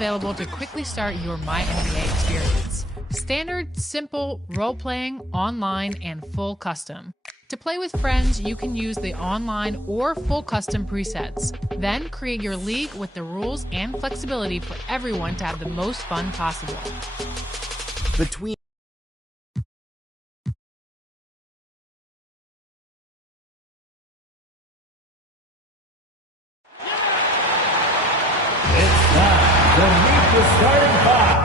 available to quickly start your MyNBA experience. Standard, simple, role-playing, online, and full custom. To play with friends, you can use the online or full custom presets. Then create your league with the rules and flexibility for everyone to have the most fun possible. Between to meet the starting five.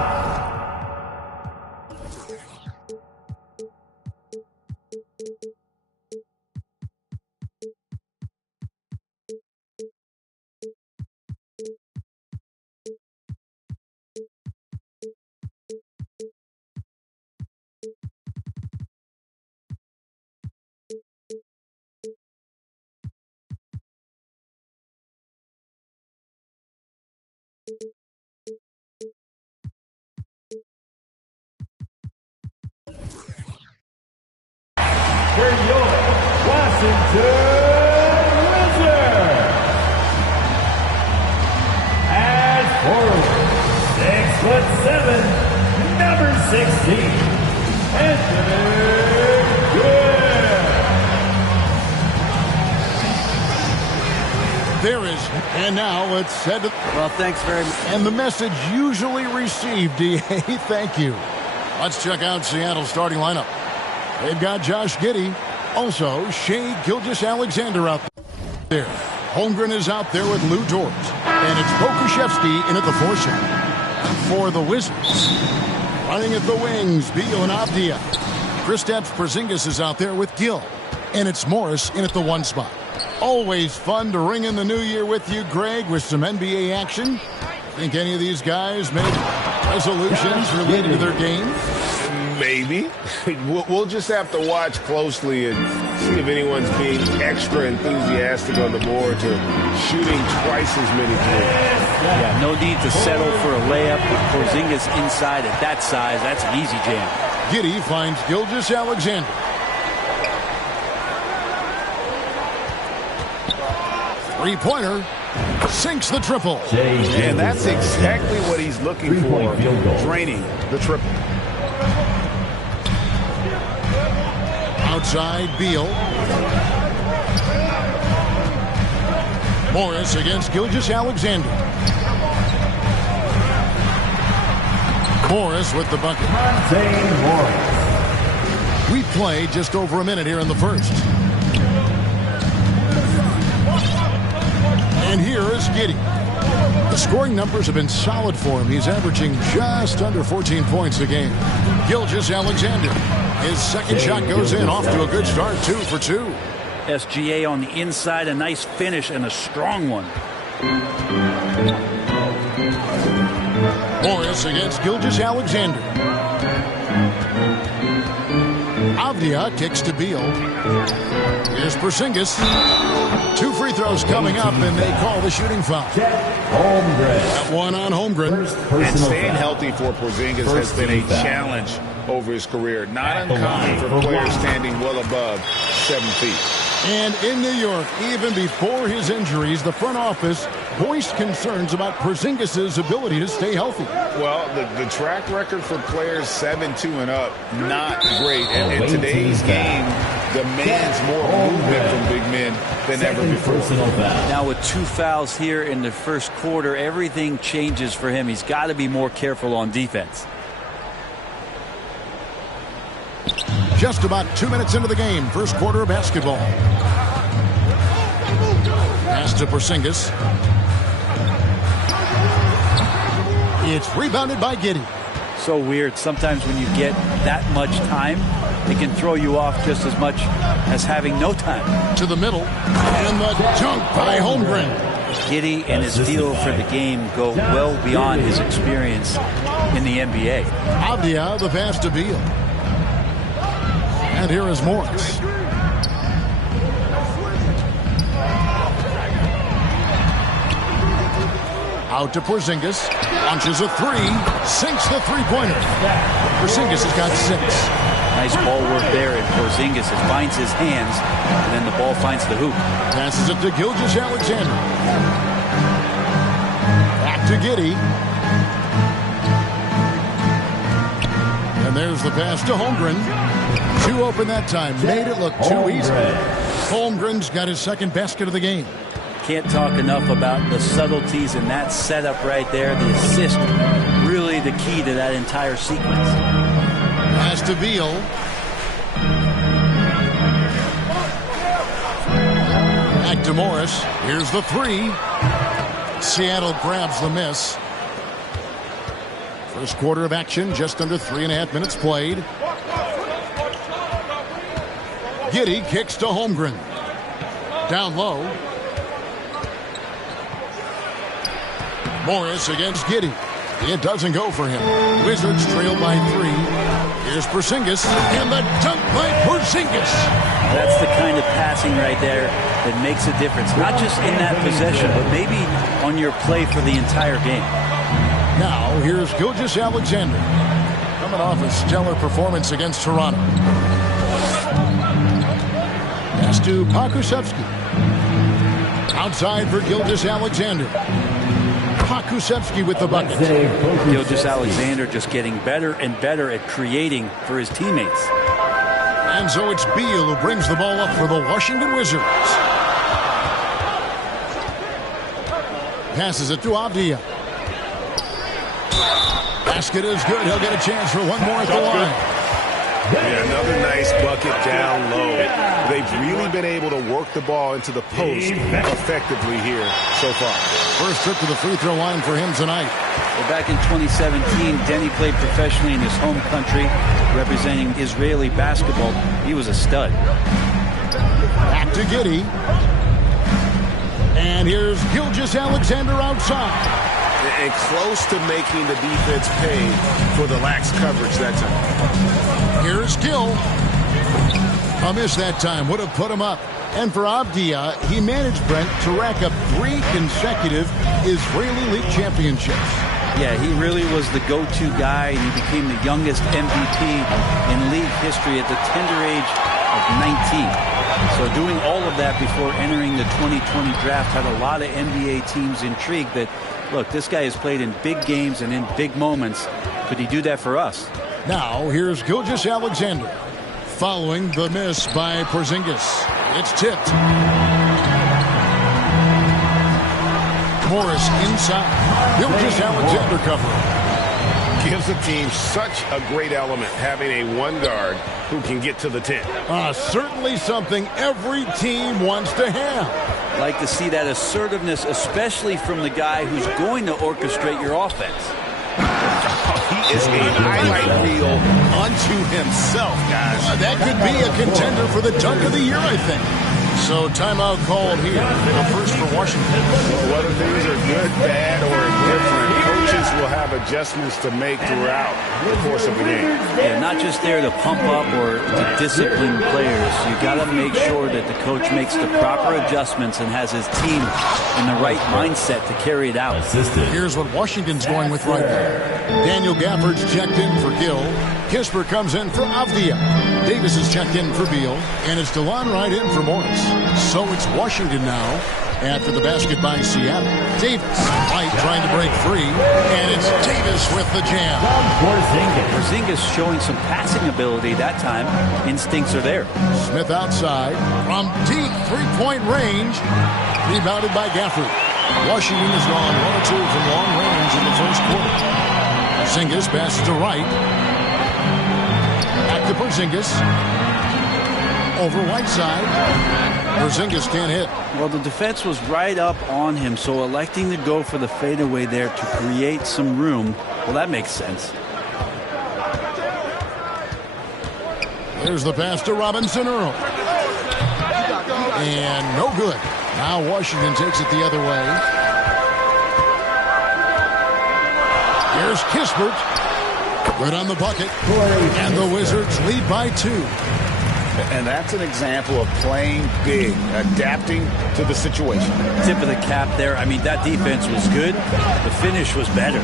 For your Washington Wizards, as forward, 6'7", number 16, Anthony Gill. There is, and now it's said. Well, thanks very much. And the message usually received, DA. Thank you. Let's check out Seattle's starting lineup. They've got Josh Giddey. Also, Shea Gilgeous-Alexander out there. Holmgren is out there with Lou Dort. And it's Pokusevski in at the foursome. And for the Wizards, running at the wings, Beal and Avdia. Kristaps Porzingis is out there with Gill. And it's Morris in at the one spot. Always fun to ring in the new year with you, Greg, with some NBA action. Think any of these guys made resolutions related to their game? Maybe. We'll just have to watch closely and see if anyone's being extra enthusiastic on the board to shooting twice as many threes. Yeah, no need to settle for a layup with Porzingis inside at that size. That's an easy jam. Giddey finds Gilgeous-Alexander. Three-pointer. Sinks the triple. And that's exactly what he's looking for, draining the triple. Outside, Beal. Morris against Gilgeous-Alexander. Morris with the bucket. We play just over a minute here in the first. And here is Giddey. The scoring numbers have been solid for him. He's averaging just under 14 points a game. Gilgeous-Alexander. His second shot goes in, off to a good start, 2 for 2. SGA on the inside, a nice finish and a strong one. Morris against Gilgeous-Alexander. Avdia kicks to Beal. Here's Porzingis. 2 free throws coming up, and they call the shooting foul. That one on Holmgren. And staying healthy for Porzingis has been a challenge over his career. Not uncommon for players standing well above 7 feet. And in New York, even before his injuries, the front office voiced concerns about Porzingis' ability to stay healthy. Well, the track record for players 7'2" and up, not great. And in today's game, demands more movement from big men than ever before. Now with 2 fouls here in the first quarter, everything changes for him. He's got to be more careful on defense. Just about 2 minutes into the game, first quarter of basketball. Pass to Porzingis. It's rebounded by Giddey. So weird. Sometimes when you get that much time, it can throw you off just as much as having no time. To the middle, and the dunk by Holmgren. Giddey and his feel for the game go well beyond his experience in the NBA. Avdia, the pass to Beal. And here is Morris. Out to Porzingis. Launches a three. Sinks the three-pointer. Porzingis has got 6. Nice ball work there, and Porzingis, it finds his hands, and then the ball finds the hoop. Passes it to Gilgeous-Alexander. Back to Giddey. Here's the pass to Holmgren. Too open that time. Made it look too easy. Holmgren's got his second basket of the game. Can't talk enough about the subtleties in that setup right there. The assist, really the key to that entire sequence. Pass to Beal. Back to Morris. Here's the three. Seattle grabs the miss. First quarter of action, just under 3.5 minutes played. Giddey kicks to Holmgren. Down low. Morris against Giddey. It doesn't go for him. Wizards trail by 3. Here's Porzingis, and the dunk by Porzingis. That's the kind of passing right there that makes a difference. Not just in that possession, but maybe on your play for the entire game. Now, here's Gilgeous-Alexander. Coming off a stellar performance against Toronto. Pass to Pokusevski. Outside for Gilgeous-Alexander. Pokusevski with the bucket. Gilgeous-Alexander just getting better and better at creating for his teammates. And so it's Beal who brings the ball up for the Washington Wizards. Passes it to Avdia. Basket is good. He'll get a chance for one more at the line. Yeah, another nice bucket down low. They've really been able to work the ball into the post effectively here so far. First trip to the free throw line for him tonight. Well, back in 2017, Denny played professionally in his home country, representing Israeli basketball. He was a stud. Back to Giddey. And here's Gilgeous-Alexander outside. And close to making the defense pay for the lax coverage that time. Here's Gill. A miss that time would have put him up. And for Avdia, he managed, Brent, to rack up 3 consecutive Israeli League championships. Yeah, he really was the go-to guy, and he became the youngest MVP in league history at the tender age of 19. So doing all of that before entering the 2020 draft had a lot of NBA teams intrigued that, look, this guy has played in big games and in big moments. Could he do that for us? Now, here's Gilgeous-Alexander. Following the miss by Porzingis. It's tipped. Morris inside. Gilgeous-Alexander covering. Gives the team such a great element having a one guard who can get to the 10. Certainly something every team wants to have. Like to see that assertiveness, especially from the guy who's going to orchestrate your offense. He is a highlight reel unto himself, guys. That could be a contender for the dunk of the year, I think. So timeout called here. The first for Washington. Well, whether things are good, bad, or indifferent, coaches will have adjustments to make throughout the course of the game. Yeah, not just there to pump up or to discipline players. You got to make sure that the coach makes the proper adjustments and has his team in the right mindset to carry it out. Here's what Washington's going with right there. Daniel Gafford's checked in for Gill. Kispert comes in for Avdia. Davis is checked in for Beal. And it's DeLon Wright in for Morris. So it's Washington now after the basket by Seattle. Davis. White trying to break free. And it's Davis with the jam. Porzingis showing some passing ability that time. Instincts are there. Smith outside from deep three-point range. Rebounded by Gafford. Washington has gone 1 or 2 from long range in the first quarter. Porzingis passes to Wright. Back to Porzingis. Over Whiteside. Porzingis can't hit. Well, the defense was right up on him, so electing to go for the fadeaway there to create some room, well, that makes sense. There's the pass to Robinson Earl. And no good. Now Washington takes it the other way. Here's Kispert. Good on the bucket. And the Wizards lead by 2. And that's an example of playing big, adapting to the situation. Tip of the cap there. I mean, that defense was good. The finish was better.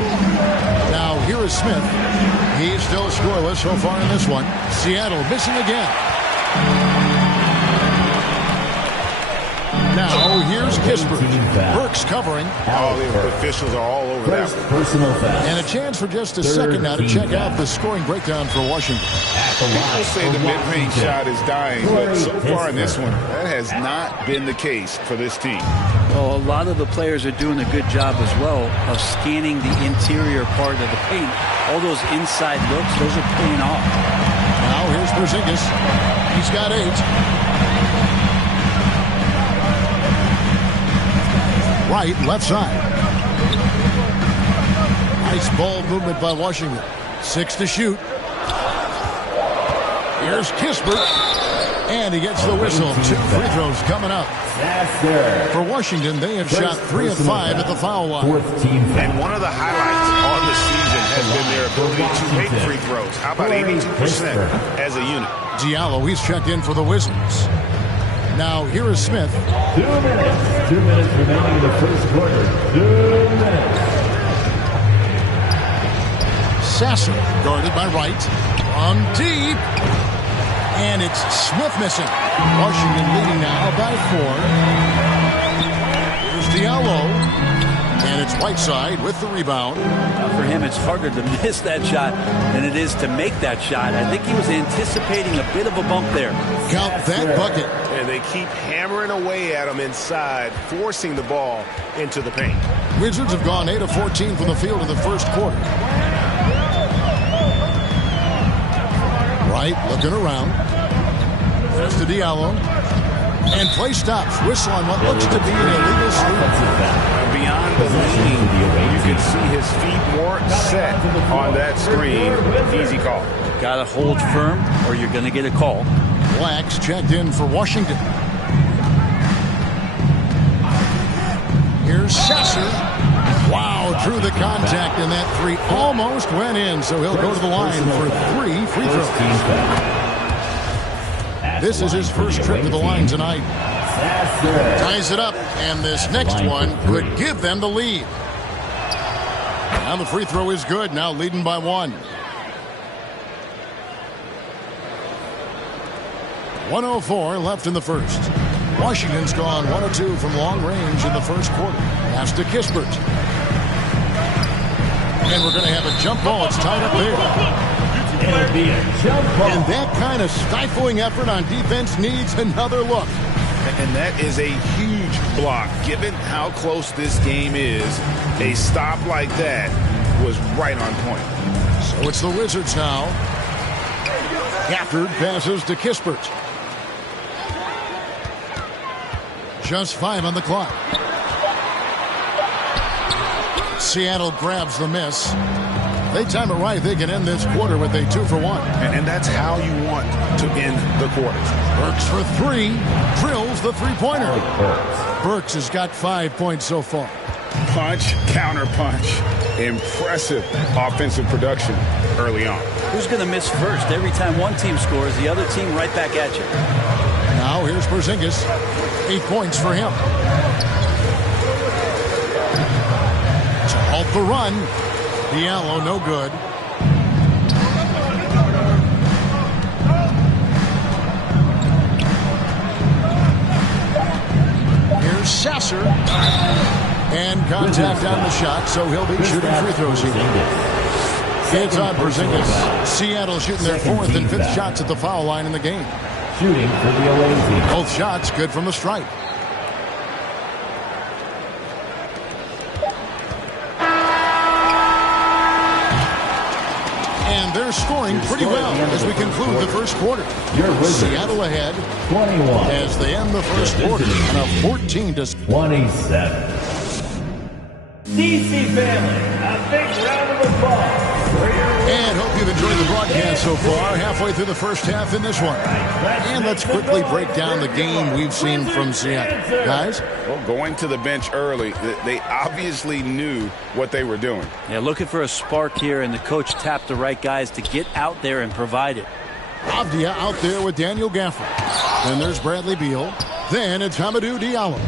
Now here is Smith. He's still scoreless so far in this one. Seattle missing again. Now, here's Kispert. Burks covering. All the officials are all over that one. Personal foul. And a chance for just a second now to check out the scoring breakdown for Washington. People say the mid-range shot is dying, but so far in this one, that has not been the case for this team. Well, a lot of the players are doing a good job as well of scanning the interior part of the paint. All those inside looks, those are paying off. Now, here's Porzingis. He's got 8. Right, left side. Nice ball movement by Washington. 6 to shoot. Here's Kispert. And he gets the whistle. 2 free throws coming up. For Washington, they have shot 3 of 5 at the foul line. And one of the highlights on the season has been their ability to make free throws. How about 82% as a unit? Diallo, he's checked in for the Wizards. Now, here is Smith. 2 minutes. 2 minutes remaining in the first quarter. 2 minutes. Sasser guarded by Wright. On deep. And it's Smith missing. Washington leading now by 4. Here's Diallo. And it's Whiteside with the rebound. For him, it's harder to miss that shot than it is to make that shot. I think he was anticipating a bit of a bump there. Count that bucket. And they keep hammering away at him inside, forcing the ball into the paint. Wizards have gone 8 of 14 from the field in the first quarter. Wright looking around. Pass to Diallo. And play stops. Whistle on what looks to be an illegal screen. Beyond the leaning, you can see his feet more set on that screen. Easy call. Got to hold firm or you're going to get a call. Blacks checked in for Washington. Here's Sasser. Wow, drew the contact, and that 3 almost went in, so he'll go to the line for 3 free throws. This is his first trip to the line tonight. Ties it up, and this next one could give them the lead. Now the free throw is good, now leading by 1. 1:04 left in the first. Washington's gone 1 of 2 from long range in the first quarter. Pass to Kispert. And we're going to have a jump ball. It's tied up there. It'll be a jump ball. And that kind of stifling effort on defense needs another look. And that is a huge block. Given how close this game is, a stop like that was right on point. So it's the Wizards now. Gafford passes to Kispert. Just 5 on the clock. Seattle grabs the miss. They time it right. They can end this quarter with a 2 for 1. And that's how you want to end the quarters. Burks for 3. Drills the three-pointer. Burks has got 5 points so far. Punch, counter punch. Impressive offensive production early on. Who's going to miss first? Every time one team scores, the other team right back at you. Now here's Porzingis. 8 points for him. To halt the run. Diallo no good. Here's Sasser. And contact on the shot, so he'll be shooting free throws here. It's on Porzingis. Seattle shooting their 4th and 5th shots at the foul line in the game. Shooting for the away team. Both shots good from the stripe. And they're scoring pretty well as we conclude the first quarter. Seattle ahead 21 as they end the first quarter on a 14-27. DC family, a big round of applause. And hope you've enjoyed the broadcast so far. Halfway through the first half in this one. And let's quickly break down the game we've seen from Seattle. Guys? Well, going to the bench early, they obviously knew what they were doing. Yeah, looking for a spark here, and the coach tapped the right guys to get out there and provide it. Avdia out there with Daniel Gafford. Then there's Bradley Beal. Then it's Hamidou Diallo.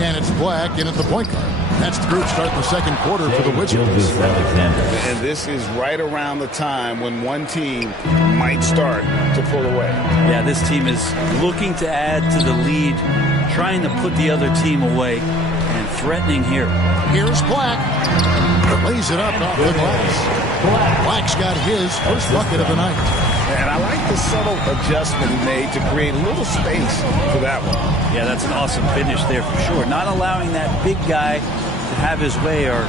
And it's Black in at the point guard. That's the group starting the second quarter for the Wizards. And this is right around the time when one team might start to pull away. Yeah, this team is looking to add to the lead trying to put the other team away and threatening here. Here's Black. Lays it up off the glass. Black's got his first bucket of the night. And I like the subtle adjustment he made to create a little space for that one. Yeah, that's an awesome finish there for sure. Not allowing that big guy to have his way or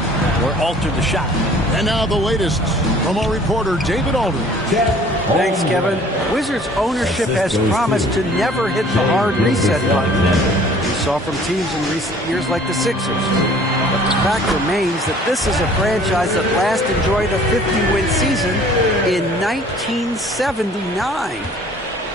alter the shot. And now the latest from our reporter, David Aldridge. Thanks, Kevin. Wizards ownership has promised to never hit the hard reset button. We saw from teams in recent years like the Sixers. But the fact remains that this is a franchise that last enjoyed a 50-win season in 1979.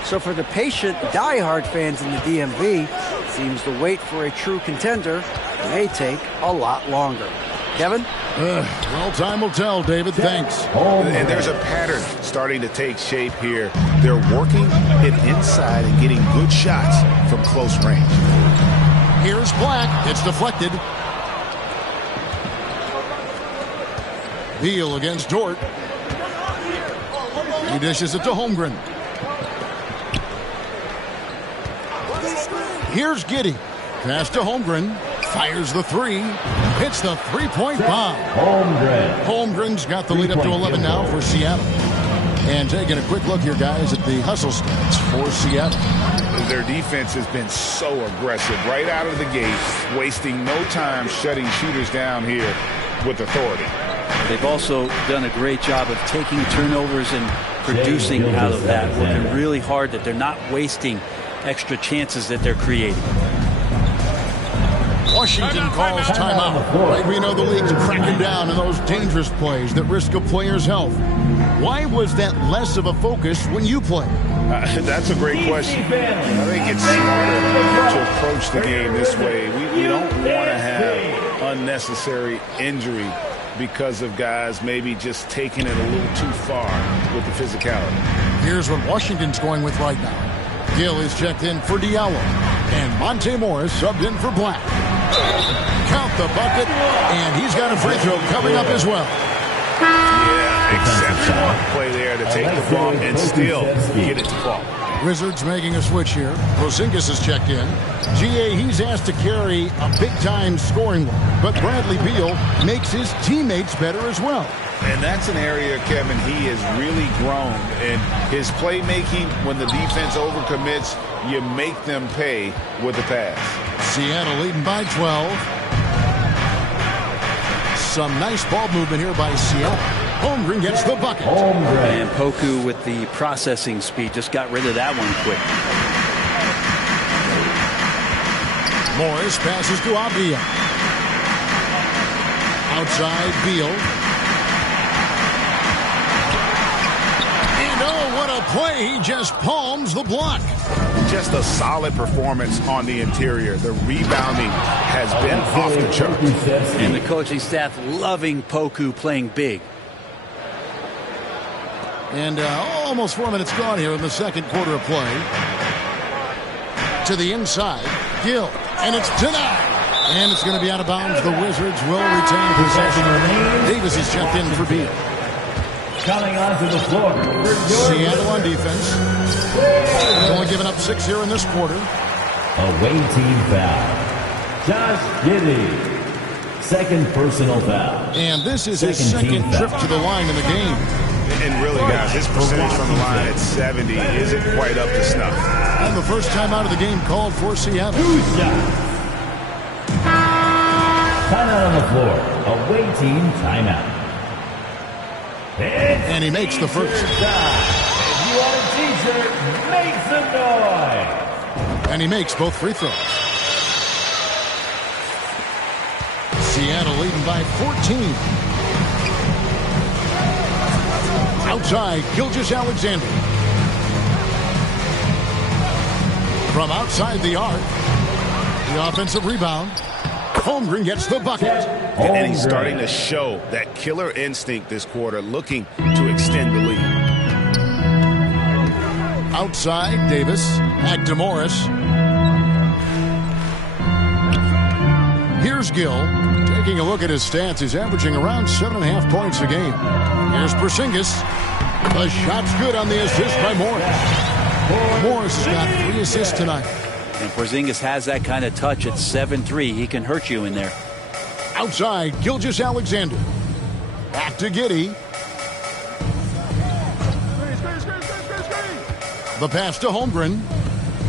So for the patient, diehard fans in the DMV, it seems the wait for a true contender may take a lot longer. Kevin? Well, time will tell, David. Thanks. And there's a pattern starting to take shape here. They're working it inside and getting good shots from close range. Here's Black. It's deflected. Beal against Dort. He dishes it to Holmgren. Here's Giddey. Pass to Holmgren. Fires the three. Hits the three-point bomb. Holmgren's got the lead up to 11 now for Seattle. And taking a quick look here, guys, at the hustle stats for Seattle. Their defense has been so aggressive right out of the gate, wasting no time shutting shooters down here with authority. They've also done a great job of taking turnovers and producing out of that, working really hard that they're not wasting extra chances that they're creating. Washington calls timeout. Right, we know the league's cracking down on those dangerous plays that risk a player's health. Why was that less of a focus when you play? That's a great question. I think it's smarter to approach the game this way. We don't want to have unnecessary injury because of guys maybe just taking it a little too far with the physicality. Here's what Washington's going with right now. Gill is checked in for Diallo, and Monte Morris subbed in for Black. Count the bucket, and he's got a free throw coming up as well. Yeah, exceptional play there to take the ball and still get it to fall. Wizards making a switch here. Porzingis is checked in. GA, he's asked to carry a big-time scoring load, but Bradley Beal makes his teammates better as well. And that's an area, Kevin, he has really grown. And his playmaking, when the defense overcommits, you make them pay with the pass. Seattle leading by 12. Some nice ball movement here by Seattle. Holmgren gets the bucket. And Poku with the processing speed just got rid of that one quick. Morris passes to Abia. Outside Beal. And oh, what a play. He just palms the block. Just a solid performance on the interior. The rebounding has been off the charts. And the coaching staff loving Poku playing big. And almost 4 minutes gone here in the second quarter of play. To the inside, Gill, and it's denied. And it's going to be out of bounds. The Wizards will retain possession. Davis is checked in for Beal. Coming onto the floor. Seattle on defense. Only given up 6 here in this quarter. Away team foul. Josh Giddey. Second personal foul. And this is his second trip to the line in the game. And really, guys, his percentage from the line at 70 isn't quite up to snuff. And the first time out of the game called for Seattle. Timeout on the floor. Away team timeout. And he makes the first. If you want a t-shirt, make some noise. And he makes both free throws. Seattle leading by 14. Outside, Gilgeous-Alexander. From outside the arc, the offensive rebound. Holmgren gets the bucket. And he's starting to show that killer instinct this quarter, looking to extend the lead. Outside, Davis. Back to Morris. Here's Gill. Taking a look at his stats, he's averaging around 7.5 points a game. Here's Porzingis. The shot's good on the assist by Morris. Morris has got 3 assists tonight. And Porzingis has that kind of touch at 7'3". He can hurt you in there. Outside, Gilgeous-Alexander. Back to Giddey. The pass to Holmgren.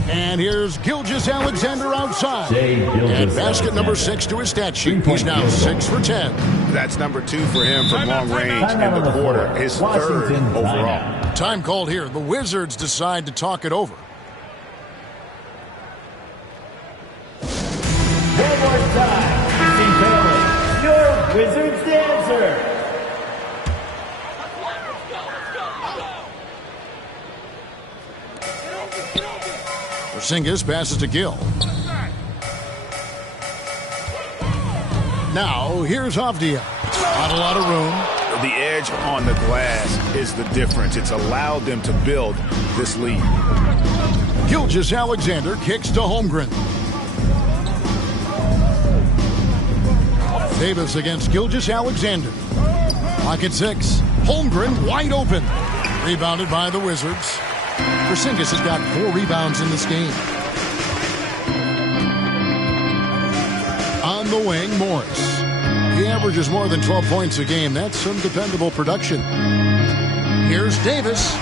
And here's Gilgeous-Alexander outside. And basket number 6 to his stat sheet. He's now 6 for 10. That's number 2 for him from long range in the quarter. His third overall. Time called here. The Wizards decide to talk it over. One more time. Team family, your Wizards dancer. Porzingis passes to Gill. Now, here's Avdia. Not a lot of room. The edge on the glass is the difference. It's allowed them to build this lead. Gilgeous-Alexander kicks to Holmgren. Davis against Gilgeous-Alexander. Pocket 6. Holmgren wide open. Rebounded by the Wizards. Porzingis has got 4 rebounds in this game. On the wing, Morris. He averages more than 12 points a game. That's some dependable production. Here's Davis.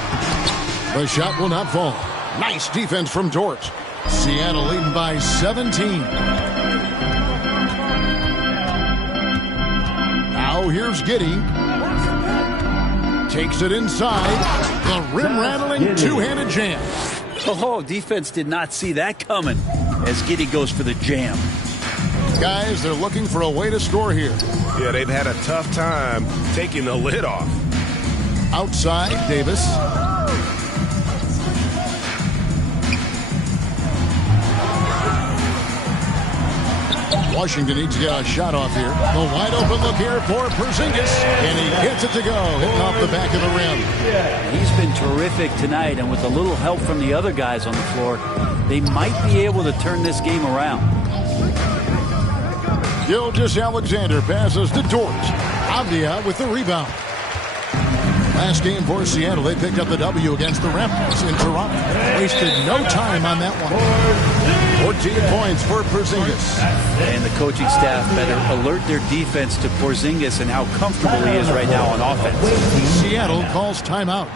The shot will not fall. Nice defense from Dort. Seattle leading by 17. Now here's Giddey. Takes it inside. The rim-rattling two-handed jam. Oh, defense did not see that coming as Giddey goes for the jam. Guys, they're looking for a way to score here. Yeah, they've had a tough time taking the lid off. Outside, Davis. Washington needs to get a shot off here. The wide open look here for Porzingis. And he gets it to go, hitting off the back of the rim. He's been terrific tonight, and with a little help from the other guys on the floor, they might be able to turn this game around. Gilgeous-Alexander passes to Dort. Avdia with the rebound. Last game for Seattle, they picked up the W against the Raptors in Toronto. Wasted no time on that one. 14 points for Porzingis. And the coaching staff better alert their defense to Porzingis and how comfortable he is right now on offense. Seattle calls timeout.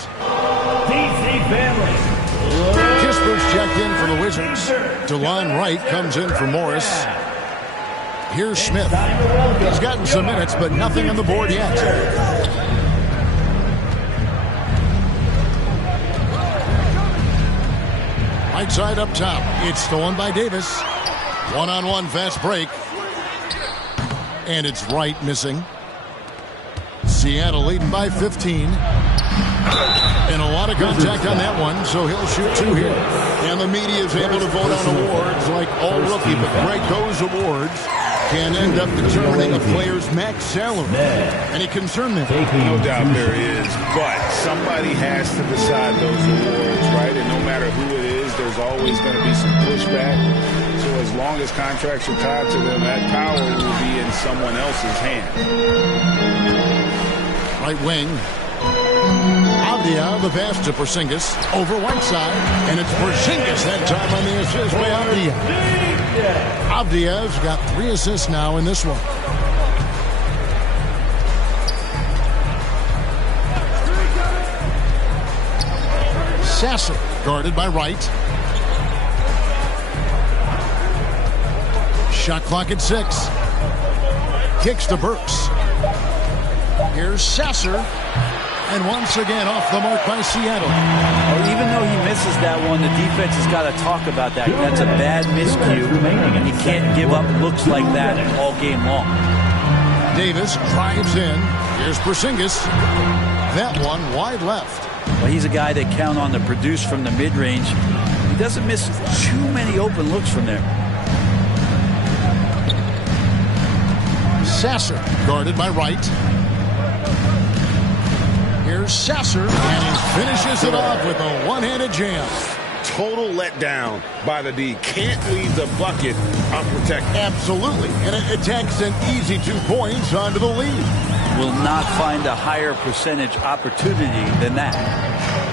DC family. Kisper's checked in for the Wizards. DeLon Wright comes in for Morris. Here's Smith. He's gotten some minutes, but nothing on the board yet. Right side up top. It's stolen by Davis. One-on-one fast break. And it's Wright missing. Seattle leading by 15. And a lot of contact on that one, so he'll shoot 2 here. And the media is able to vote on awards like all rookie, but Greg, those awards can end up determining a player's max salary. Any concern there? No doubt there is, but somebody has to decide those awards, right? And no matter who it is, there's always going to be some pushback. So as long as contracts are tied to them, that power will be in someone else's hand. Right wing. Avdia, the pass to Porzingis. Over Whiteside. And it's Porzingis that time on the assist by Avdia. Avdia's got 3 assists now in this one. Sasser, guarded by Wright. Shot clock at 6. Kicks to Burks. Here's Sasser. And once again off the mark by Seattle. Oh, even though he misses that one, the defense has got to talk about that. That's a bad miscue, and you can't give up looks like that all game long. Davis drives in. Here's Porzingis. That one wide left. Well, he's a guy they count on to produce from the mid-range. He doesn't miss too many open looks from there. Sasser, guarded by Wright. Here's Sasser, and he finishes it off with a one-handed jam. Total letdown by the D. Can't leave the bucket unprotected. Absolutely, and it takes an easy 2 points onto the lead. Will not find a higher percentage opportunity than that.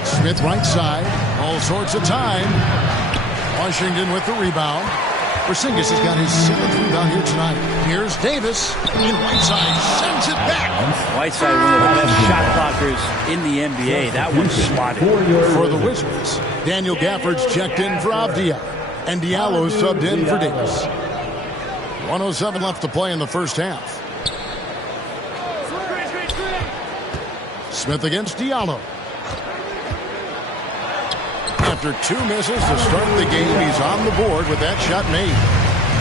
Smith right side, all sorts of time. Washington with the rebound. Porzingis has got his 7th rebound here tonight. Here's Davis, and Whiteside sends it back. Whiteside, one of the best shot blockers in the NBA. That one's slotted. For the Wizards, Daniel Gafford's checked in for Avdia, and Diallo subbed in for Davis. 1:07 left to play in the first half. Smith against Diallo. After 2 misses to start the game, he's on the board with that shot made.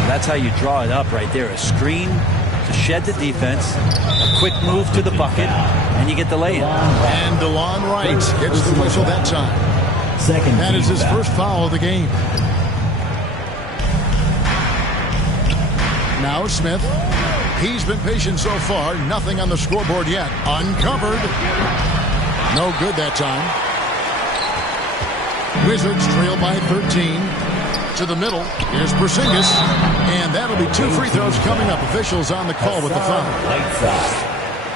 That's how you draw it up right there. A screen to shed the defense, a quick move to the bucket, and you get the lay-in. And DeLon Wright gets the whistle that time. That is his first foul of the game. Now Smith. He's been patient so far. Nothing on the scoreboard yet. Uncovered. No good that time. Wizards trail by 13. To the middle. Here's Porzingis. And that'll be 2 free throws coming up. Officials on the call with the foul.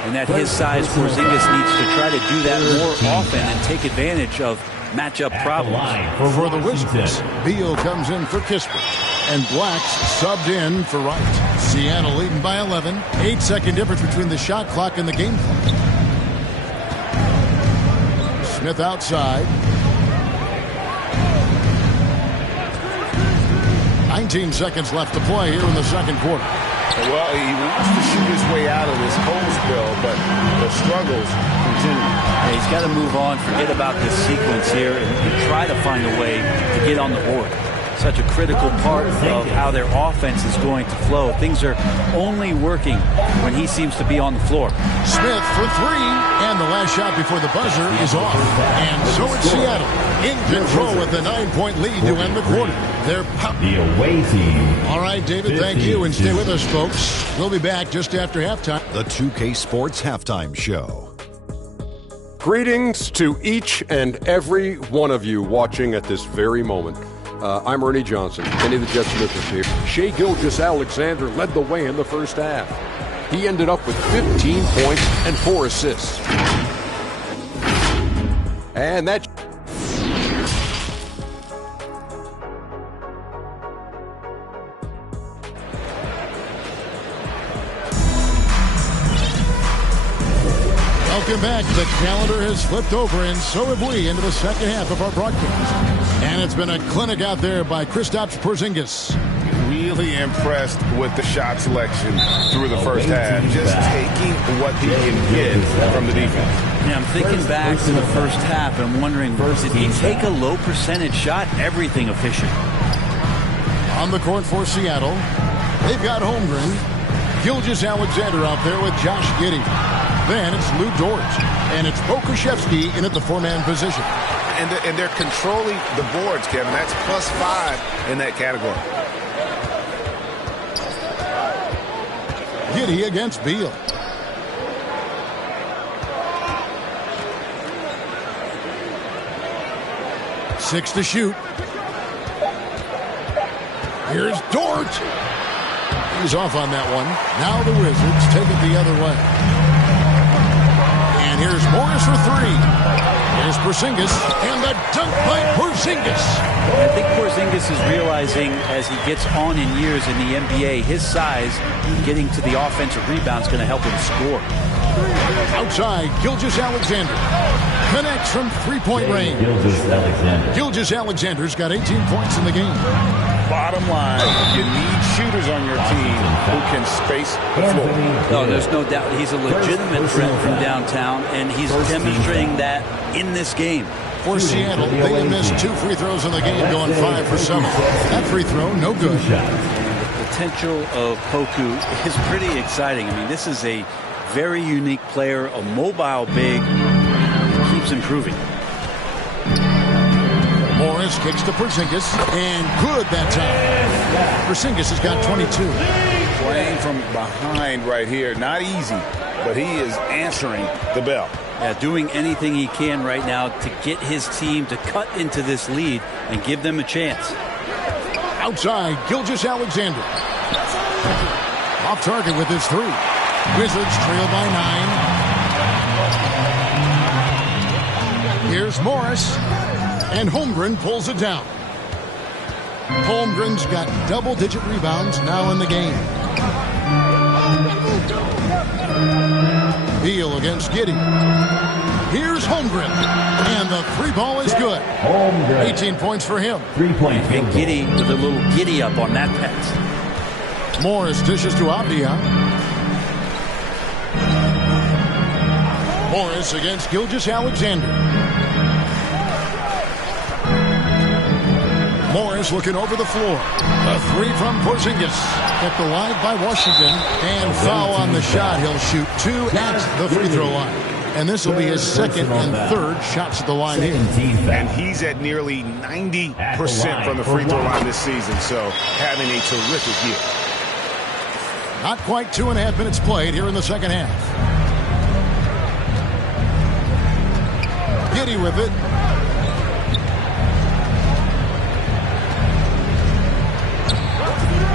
And at his size, Porzingis needs to try to do that more often and take advantage of matchup problems. For the Wizards, Beal comes in for Kispert. And Blacks subbed in for Wright. Seattle leading by 11. 8-second difference between the shot clock and the game clock. Smith outside. 19 seconds left to play here in the second quarter. Well, he wants to shoot his way out of this cold spell, but the struggles continue. Yeah, he's got to move on, forget about this sequence here, and try to find a way to get on the board. Such a critical part of how their offense is going to flow. Things are only working when he seems to be on the floor. Smith for 3, and the last shot before the buzzer is off. And so it's Seattle in control with a 9-point lead to end the quarter. They're the away team. All right, David, thank you, and stay with us, folks. We'll be back just after halftime. The 2K Sports Halftime Show. Greetings to each and every one of you watching at this very moment. I'm Ernie Johnson. Kenny the Jet Smith is here. Shai Gilgeous-Alexander led the way in the first half. He ended up with 15 points and 4 assists. And that... Welcome back. The calendar has flipped over, and so have we, into the second half of our broadcast. And it's been a clinic out there by Kristaps Porzingis. Really impressed with the shot selection through the first half. Just taking what he can get from the defense. Yeah, I'm thinking back to the first half, and I'm wondering, did he take a low percentage shot? Everything efficient. On the court for Seattle, they've got Holmgren. Gilgeous-Alexander out there with Josh Giddey. Then it's Lou Dort, and it's Pokusevski in at the 4-man position. And they're controlling the boards, Kevin. That's +5 in that category. Giddey against Beal. Six to shoot. Here's Dort. He's off on that one. Now the Wizards take it the other way. And here's Morris for 3. Here's Porzingis, and the dunk by Porzingis. I think Porzingis is realizing as he gets on in years in the NBA, his size, getting to the offensive rebound is going to help him score. Outside, Gilgeous-Alexander connects from 3-point range. Gilgeous-Alexander's got 18 points in the game. Bottom line, you need shooters on your team who can space the floor. No, there's no doubt he's a legitimate threat from downtown, and he's demonstrating that in this game. For Seattle, they have missed 2 free throws in the game, going 5 for 7. That free throw, no good. The potential of Poku is pretty exciting. I mean, this is a very unique player, a mobile big. He keeps improving. Morris kicks to Porzingis, and good that time. Porzingis has got 22. Playing from behind right here, not easy, but he is answering the bell. Yeah, doing anything he can right now to get his team to cut into this lead and give them a chance. Outside, Gilgeous-Alexander. Off target with his 3. Wizards trail by 9. Here's Morris. And Holmgren pulls it down. Holmgren's got double-digit rebounds now in the game. Beal against Giddey. Here's Holmgren. And the three ball is good. 18 points for him. 3-point And Giddey with a little giddy up on that pass. Morris dishes to Avdia. Morris against Gilgeous-Alexander. Morris looking over the floor. A three from Porzingis. Kept alive by Washington. And foul on the shot. He'll shoot 2 at the free throw line. And this will be his second and third shots at the line here. And he's at nearly 90% from the free throw line this season. So having a terrific year. Not quite 2.5 minutes played here in the second half. Giddey with it.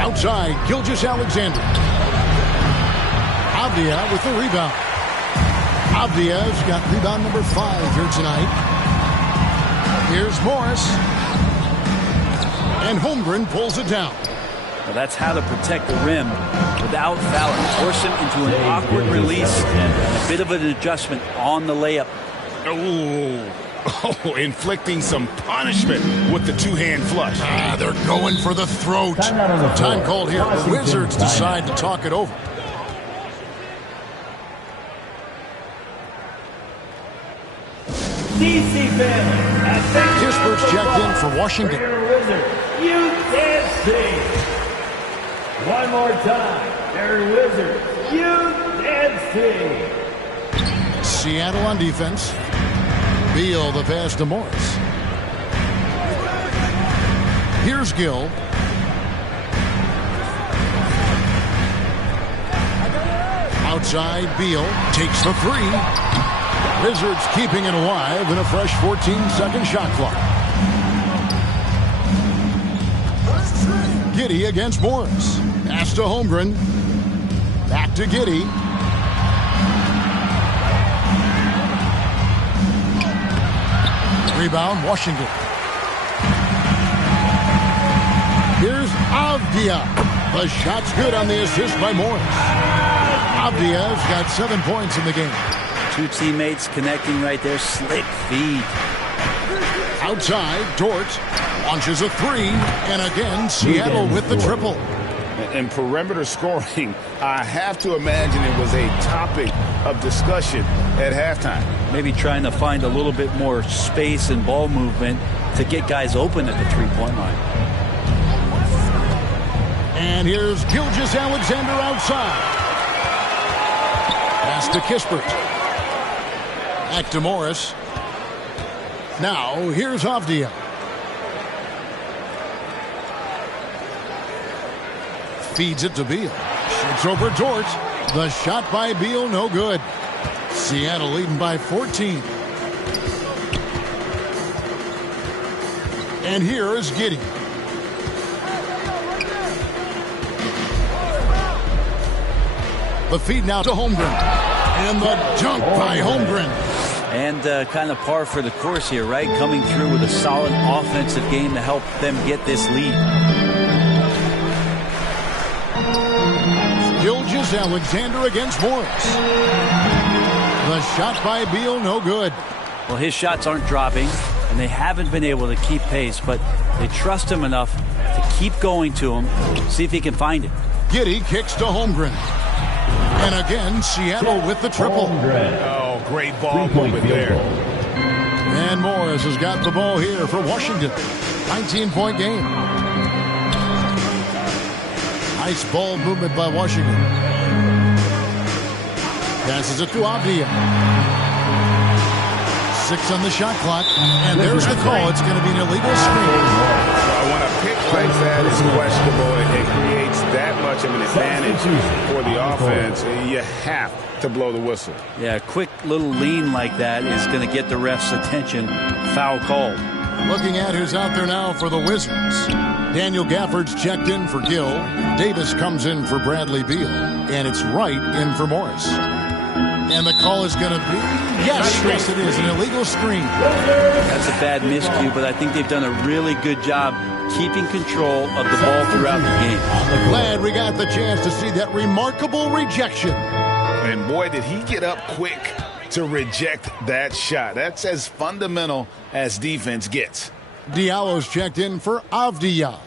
Outside, Gilgeous-Alexander. Avdia with the rebound. Avdia's got rebound number 5 here tonight. Here's Morris. And Holmgren pulls it down. Well, that's how to protect the rim without fouling. Force him into an awkward release and a bit of an adjustment on the layup. Oh, inflicting some punishment with the two-hand flush. They're going for the throat. Time called here. The Wizards decide to talk it over. DC family. Kispert's checked in for Washington. Wizards, you can't see. One more time. They're Wizards, you can't see. Seattle on defense. Beal the pass to Morris. Here's Gill. Outside, Beal takes the three. Wizards keeping it alive in a fresh 14-second shot clock. Giddey against Morris. Pass to Holmgren. Back to Giddey. Rebound, Washington. Here's Avdia. The shot's good on the assist by Morris. Avdia's got 7 points in the game. Two teammates connecting right there. Slick feed. Outside, Dort launches a three. And again, Seattle with the triple. And perimeter scoring, I have to imagine it was a topic of discussion at halftime. Maybe trying to find a little bit more space and ball movement to get guys open at the three-point line. And here's Gilgeous-Alexander outside. Pass to Kispert. Back to Morris. Now, here's Avdia. Feeds it to Beal. Shoots over Dort. The shot by Beal, no good. Seattle leading by 14. And here is Giddey. The feed now to Holmgren. And the dunk by Holmgren. And kind of par for the course here, right? Coming through with a solid offensive game to help them get this lead. Gilgeous-Alexander against Morris. The shot by Beal, no good. Well, his shots aren't dropping, and they haven't been able to keep pace, but they trust him enough to keep going to him, see if he can find it. Giddey kicks to Holmgren. And again, Seattle with the triple. Oh, great ball movement there. And Morris has got the ball here for Washington. 19-point game. Nice ball movement by Washington. Passes it to Avdia. 6 on the shot clock. And there's the call. It's going to be an illegal screen. When a pick like that is questionable, it creates that much of an advantage for the offense. You have to blow the whistle. Yeah, a quick little lean like that is going to get the ref's attention. Foul called. Looking at who's out there now for the Wizards. Daniel Gafford's checked in for Gill. Davis comes in for Bradley Beal. And it's Wright in for Morris. And the call is going to be Yes, it is an illegal screen. That's a bad miscue, but I think they've done a really good job keeping control of the ball throughout the game. Glad we got the chance to see that remarkable rejection. And boy, did he get up quick to reject that shot. That's as fundamental as defense gets. Diallo's checked in for Avdia.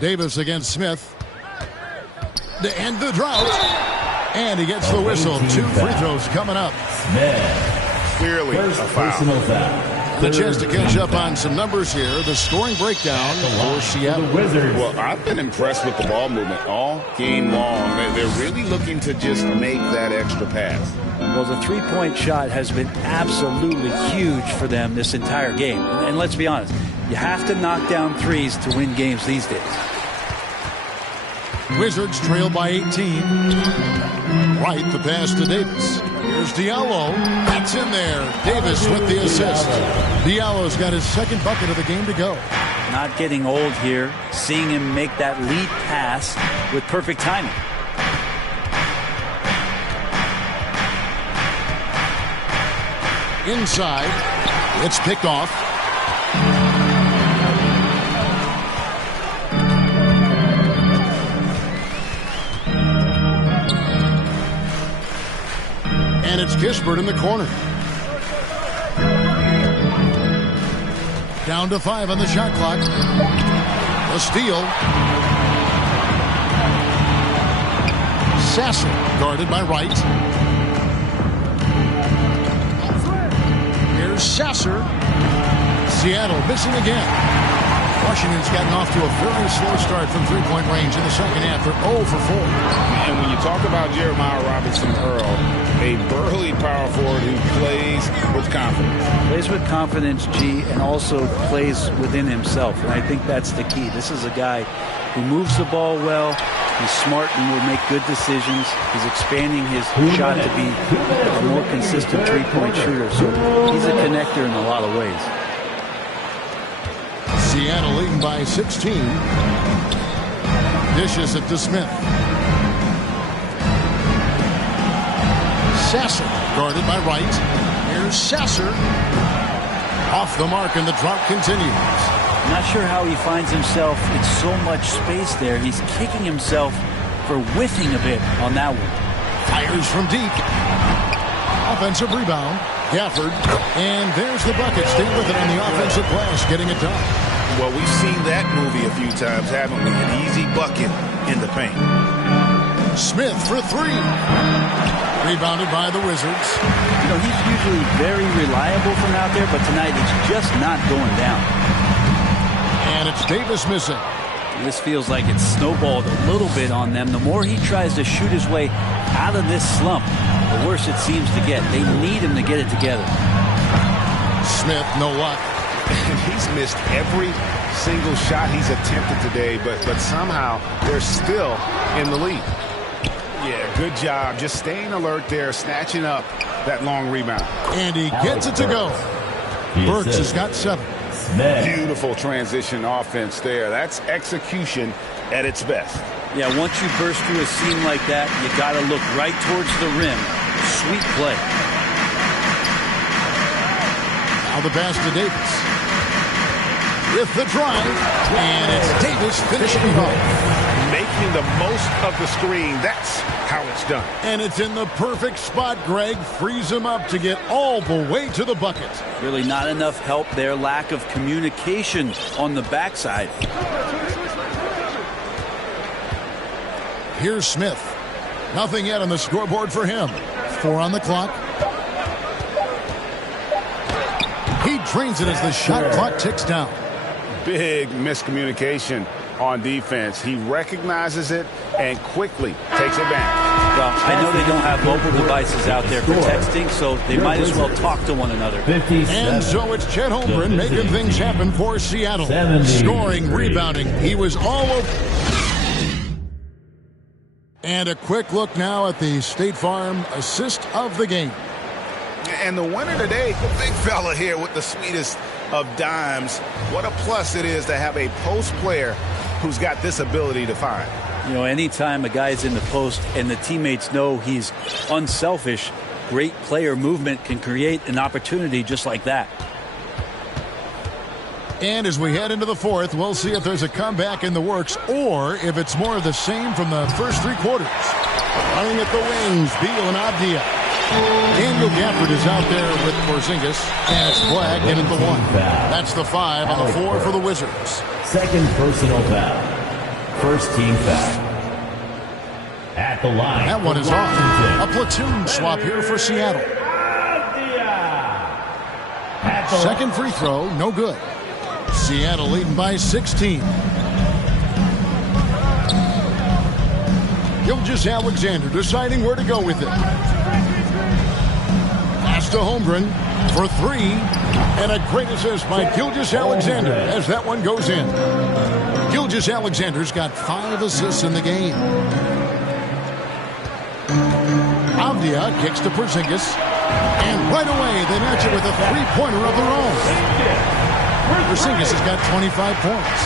Davis against Smith. To end the drought. And he gets the whistle. 2 free throws coming up. Clearly a foul. The chance to catch up on some numbers here. The scoring breakdown for Seattle. Well, I've been impressed with the ball movement all game long. They're really looking to just make that extra pass. Well, the three-point shot has been absolutely huge for them this entire game. And let's be honest, you have to knock down threes to win games these days. Wizards trail by 18. Right, the pass to Davis. Here's Diallo. That's in there. Davis with the assist. Diallo's got his second bucket of the game to go. Not getting old here. Seeing him make that lead pass with perfect timing. Inside. It's picked off. And it's Kispert in the corner. Down to 5 on the shot clock. A steal. Sasser guarded by Wright. Here's Sasser. Seattle missing again. Washington's gotten off to a very slow start from three-point range in the second half. They're 0 for 4. And when you talk about Jeremiah Robinson-Earl, a burly power forward who plays with confidence. Plays with confidence, G, and also plays within himself. And I think that's the key. This is a guy who moves the ball well. He's smart and will make good decisions. He's expanding his shot to be a more consistent three-point shooter. So he's a connector in a lot of ways. Seattle leading by 16. Dishes it to Smith. Sasser guarded by Wright. Here's Sasser. Off the mark, and the drought continues. Not sure how he finds himself in so much space there. He's kicking himself for whiffing a bit on that one. Fires from deep. Offensive rebound. Gafford. And there's the bucket. Staying with it on the offensive glass, getting it done. Well, we've seen that movie a few times, haven't we? An easy bucket in the paint. Smith for 3. Rebounded by the Wizards. You know, he's usually very reliable from out there, but tonight it's just not going down. And it's Davis missing. This feels like it's snowballed a little bit on them. The more he tries to shoot his way out of this slump, the worse it seems to get. They need him to get it together. Smith, no luck. He's missed every single shot he's attempted today, but somehow they're still in the lead. Yeah, good job. Just staying alert there, snatching up that long rebound. And he gets it to go. Burks has got 7. Beautiful transition offense there. That's execution at its best. Yeah, once you burst through a seam like that, you got to look right towards the rim. Sweet play. Now the pass to Davis. With the drive, and it's Davis finishing off. Making the most of the screen. That's how it's done. And it's in the perfect spot. Greg frees him up to get all the way to the bucket. Really not enough help there. Lack of communication on the backside. Here's Smith. Nothing yet on the scoreboard for him. 4 on the clock. He drains it as the shot clock ticks down. Big miscommunication on defense. He recognizes it and quickly takes it back. Well, I know they don't have mobile devices out there for texting, so they might as well talk to one another. And so it's Chet Holmgren making things happen for Seattle. Scoring, rebounding. He was all over. And a quick look now at the State Farm assist of the game. And the winner today, the big fella here with the sweetest of dimes. What a plus it is to have a post player who's got this ability to find. You know, anytime a guy's in the post and the teammates know he's unselfish, great player movement can create an opportunity just like that. And as we head into the fourth, we'll see if there's a comeback in the works or if it's more of the same from the first three quarters. Running at the wings, Beal and Abdia. Daniel Gafford is out there with Porzingis, and it's Black in at the 1. That's the 5 on the 4 for the Wizards. Second personal foul. First team foul. At the line. That one is off. A platoon swap here for Seattle. Second free throw, no good. Seattle leading by 16. Gilgeous-Alexander deciding where to go with it. Pass to Holmgren for 3. And a great assist by Gilgeous-Alexander as that one goes in. Gilgeous-Alexander's got 5 assists in the game. Avdia kicks to Porzingis. And right away they match it with a three-pointer of their own. Porzingis has got 25 points.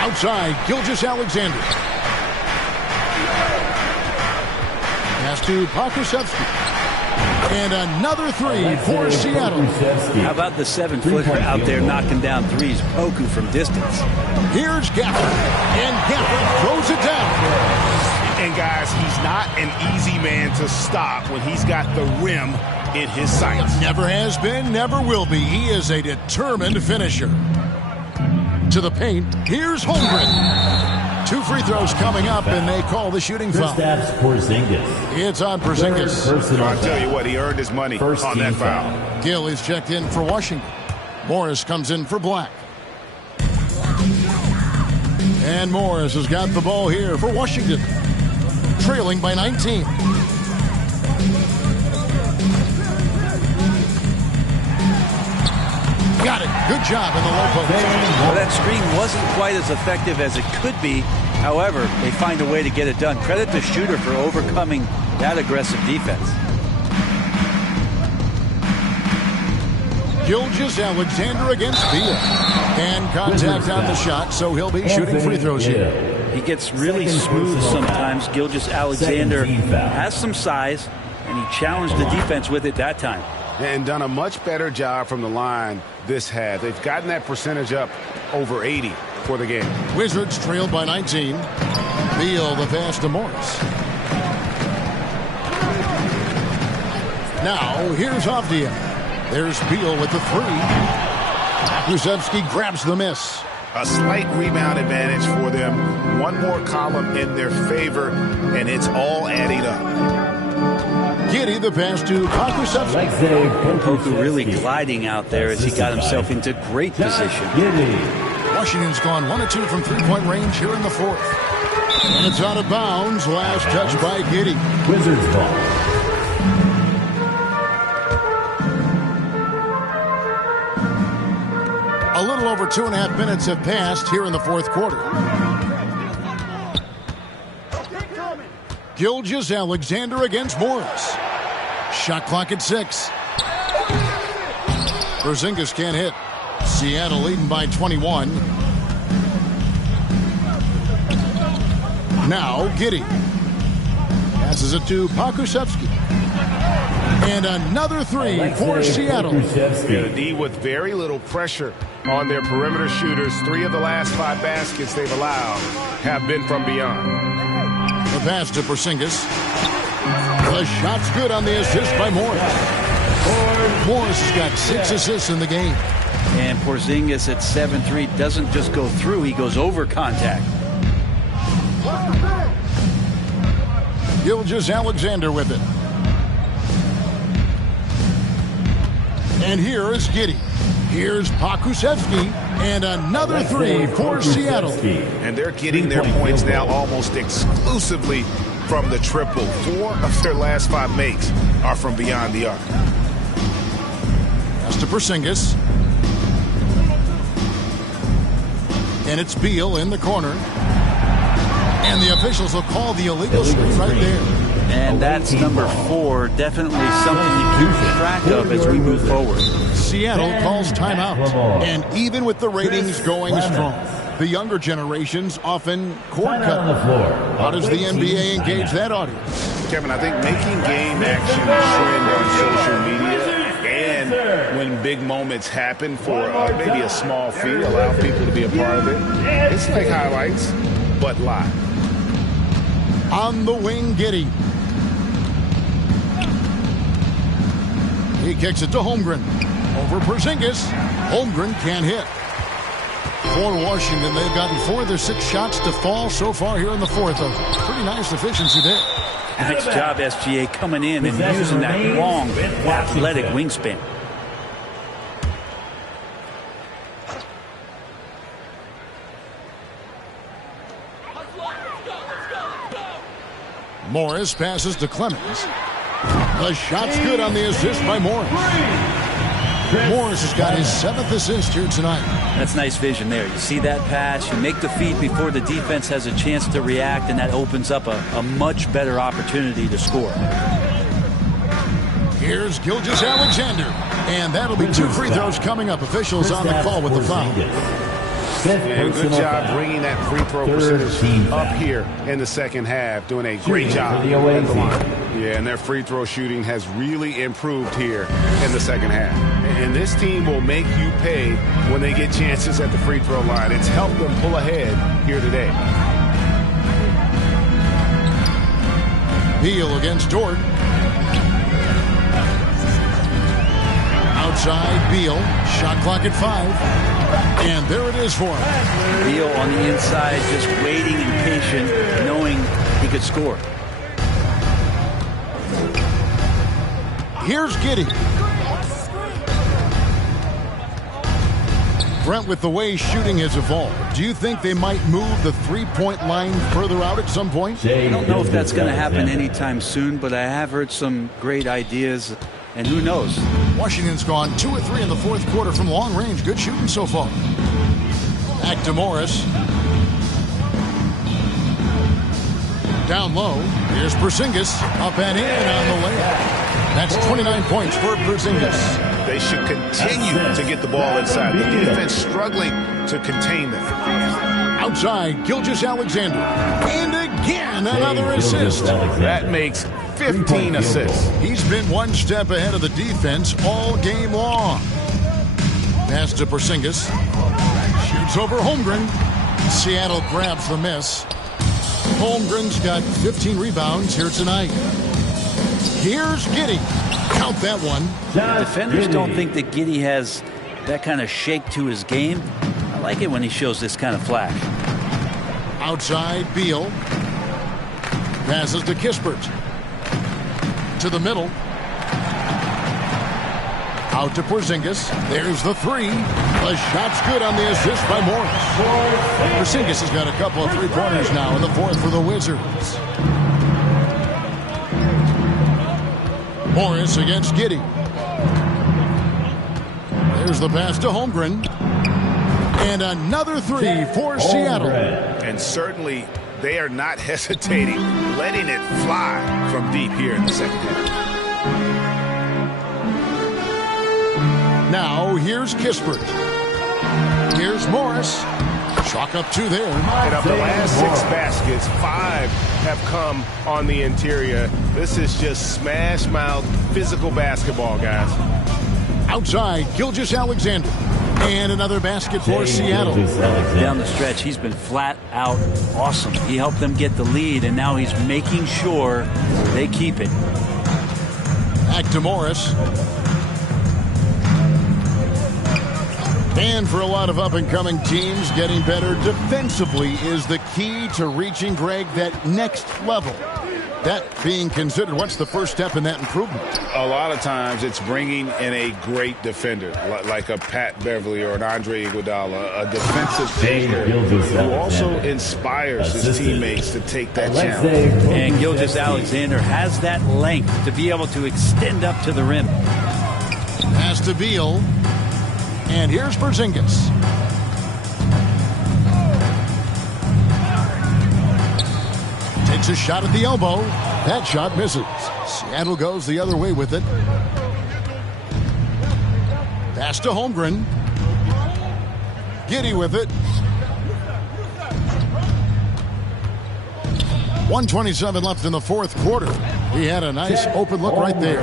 Outside, Gilgeous-Alexander. Pass to Pokusevski. And another 3 for Seattle. How about the 7-footer out there knocking down threes? Poku from distance. Here's Gafford. And Gafford throws it down. And guys, he's not an easy man to stop when he's got the rim in his sights. Never has been, never will be. He is a determined finisher. To the paint, here's Holmgren. 2 free throws coming up, and they call the shooting foul. It's on Porzingis. I'll tell you what, he earned his money on that foul. Gill is checked in for Washington. Morris comes in for Black. And Morris has got the ball here for Washington. Trailing by 19. Got it. Good job in the low post. Well, that screen wasn't quite as effective as it could be. However, they find a way to get it done. Credit the shooter for overcoming that aggressive defense. Gilgeous-Alexander against Beal. And contact on the shot, so he'll be shooting free throws here. He gets really smooth sometimes. Gilgeous-Alexander has some size, and he challenged the defense with it that time. And done a much better job from the line this half. They've gotten that percentage up over 80 for the game. Wizards trailed by 19. Beal the pass to Morris. Now here's Avdia. There's Beal with the 3. Pokusevski grabs the miss. A slight rebound advantage for them. One more column in their favor, and it's all adding up. Giddey the pass to Pokusevski. Poku really gliding out there as he got himself into great position. Washington's gone 1 of 2 from three-point range here in the fourth. And it's out of bounds. Last touch by Giddey. Wizards ball. A little over 2.5 minutes have passed here in the fourth quarter. Gilgeous-Alexander against Morris. Shot clock at 6. Porzingis can't hit. Seattle leading by 21. Now Giddey. Passes it to Pokusevski. And another 3 for Seattle. The D with very little pressure on their perimeter shooters. 3 of the last 5 baskets they've allowed have been from beyond. The pass to Porzingis. The shot's good on the assist by Morris. Morris has got 6 assists in the game. And Porzingis at 7-3 doesn't just go through, he goes over contact. Gilgeous-Alexander with it. And here is Giddey. Here's Pokusevski. And another 3 for Seattle. And they're getting their points now almost exclusively from the triple. 4 of their last 5 makes are from beyond the arc. Pass to Porzingis. And it's Beal in the corner. And the officials will call the illegal screen right there. And that's number 4. Definitely something to keep track of as we move forward. Seattle calls timeout. And even with the ratings going strong, The younger generations often cord Time out on the cut. floor. How does the NBA engage that audience? Kevin, I think making game action trend on social media and when big moments happen for maybe a small fee, allow people to be a part of it. It's like highlights, but live. On the wing, Giddey. He kicks it to Holmgren. Over Porzingis. Holmgren can't hit. For Washington, they've gotten 4 of their 6 shots to fall so far here in the fourth. A pretty nice efficiency there. Nice job, SGA, coming in and using that long, athletic wingspan. Morris passes to Clemens. The shot's good on the assist by Morris. Morris has got his 7th assist here tonight. That's nice vision there. You see that pass, you make the feed before the defense has a chance to react, and that opens up a much better opportunity to score. Here's Gilgeous-Alexander, and that'll be 2 free throws coming up. Officials on the call with the foul. And good job bringing that free throw percentage up here in the second half, doing a great job at the line. Yeah, and their free throw shooting has really improved here in the second half. And this team will make you pay when they get chances at the free throw line. It's helped them pull ahead here today. Beal against Dort. Outside, Beal. Shot clock at 5. And there it is for him. Beal on the inside, just waiting and patient, knowing he could score. Here's Giddey. Brent, with the way shooting has evolved, do you think they might move the three-point line further out at some point? I don't know if that's going to happen anytime soon, but I have heard some great ideas, and who knows? Washington's gone 2 of 3 in the fourth quarter from long range. Good shooting so far. Back to Morris. Down low. Here's Porzingis. Up and in on the layup. That's 29 points for Porzingis. They should continue to get the ball inside. The defense struggling to contain them. Outside, Gilgeous-Alexander. And again, another assist. That makes 15 assists. He's been one step ahead of the defense all game long. Pass to Porzingis. Shoots over Holmgren. Seattle grabs the miss. Holmgren's got 15 rebounds here tonight. Here's Giddey. Count that one. Defenders don't think that Giddey has that kind of shake to his game. I like it when he shows this kind of flash. Outside, Beal. Passes to Kispert. To the middle. Out to Porzingis. There's the 3. The shot's good on the assist by Morris. Porzingis has got a couple of three-pointers now in the fourth for the Wizards. Morris against Giddey. There's the pass to Holmgren. And another 3 for Seattle. And certainly they are not hesitating, letting it fly from deep here in the second half. Now here's Kispert. Here's Morris. Chalk up 2 there. And of the last 6 baskets, 5 have come on the interior. This is just smash mouth physical basketball, guys. Outside, Gilgeous-Alexander. And another basket for Seattle. Down the stretch, he's been flat out awesome. He helped them get the lead, and now he's making sure they keep it. Back to Morris. And for a lot of up-and-coming teams, getting better defensively is the key to reaching, Greg, that next level. That being considered, what's the first step in that improvement? A lot of times it's bringing in a great defender, like a Pat Beverly or an Andre Iguodala, a defensive thinker who also inspires his teammates to take that challenge. And Gilgeous-Alexander has that length to be able to extend up to the rim. Pass to Beal. And here's Porzingis. Takes a shot at the elbow. That shot misses. Seattle goes the other way with it. Pass to Holmgren. Giddey with it. 1:27 left in the fourth quarter. He had a nice open look right there.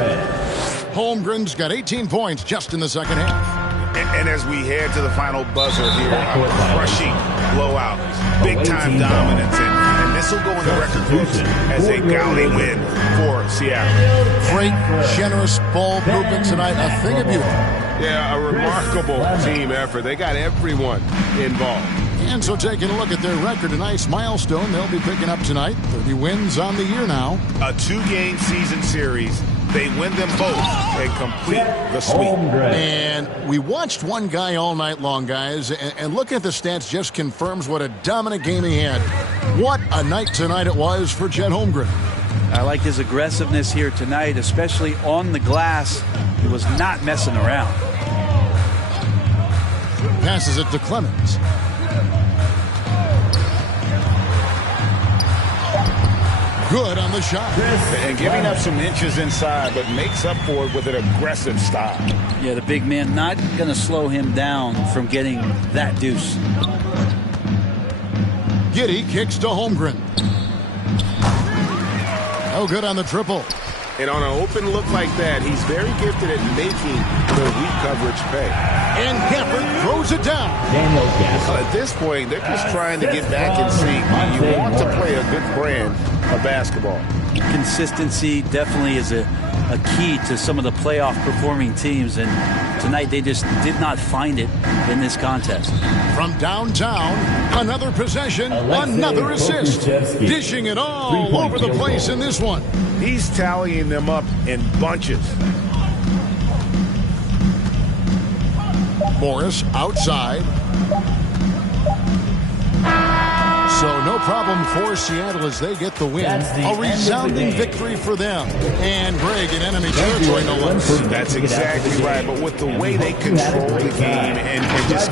Holmgren's got 18 points just in the second half. And as we head to the final buzzer here, a crushing blowout, big-time dominance, and this will go in the record books as a gaudy win for Seattle. Great, generous ball movement tonight, a thing of beauty. Yeah, a remarkable team effort. They got everyone involved. And so taking a look at their record, a nice milestone they'll be picking up tonight. 30 wins on the year now. A 2-game season series. They win them both and complete the sweep. And we watched one guy all night long, guys, and looking at the stats just confirms what a dominant game he had. What a night tonight it was for Chet Holmgren. I like his aggressiveness here tonight, especially on the glass. He was not messing around. Passes it to Clemens. Good on the shot. And giving up some inches inside, but makes up for it with an aggressive style. Yeah, the big man not going to slow him down from getting that deuce. Giddey kicks to Holmgren. No good on the triple. And on an open look like that, he's very gifted at making the weak coverage pay. And Gafford throws it down. At this point, they're just trying to get back in sync. You want to play a good brand of basketball. Consistency definitely is a key to some of the playoff performing teams, and tonight they just did not find it in this contest. From downtown, another possession, another assist. Dishing it all over the place in this one. He's tallying them up in bunches. Morris outside. So no problem for Seattle as they get the win. A resounding victory for them. And Greg in enemy territory, no less. That's exactly right. But with the way they control the game and just